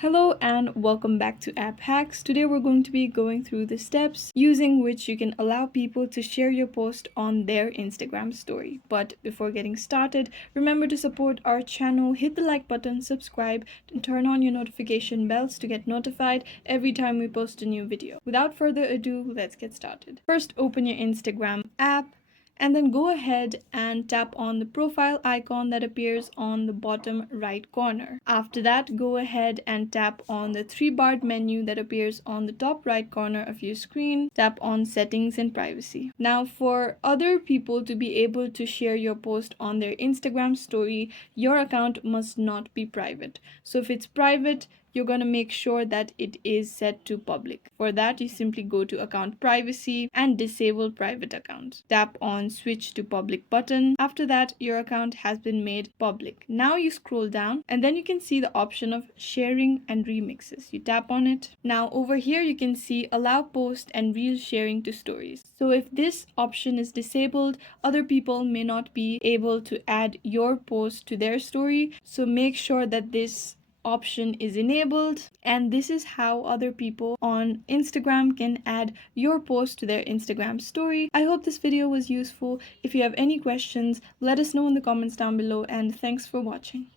Hello and welcome back to App Hacks. Today we're going to be going through the steps using which you can allow people to share your post on their Instagram story. But before getting started, remember to support our channel, hit the like button, subscribe, and turn on your notification bells to get notified every time we post a new video. Without further ado, let's get started. First, open your Instagram app and then go ahead and tap on the profile icon that appears on the bottom right corner. After that, go ahead and tap on the three-barred menu that appears on the top right corner of your screen. Tap on settings and privacy. Now, for other people to be able to share your post on their Instagram story, your account must not be private. So if it's private, you're going to make sure that it is set to public. For that, you simply go to account privacy and disable private accounts. Tap on switch to public button. After that, your account has been made public. Now you scroll down and then you can see the option of sharing and remixes. You tap on it. Now over here, you can see allow post and reel sharing to stories. So if this option is disabled, other people may not be able to add your post to their story. So make sure that this option is enabled, and this is how other people on Instagram can add your post to their Instagram story. I hope this video was useful. If you have any questions, let us know in the comments down below, and thanks for watching.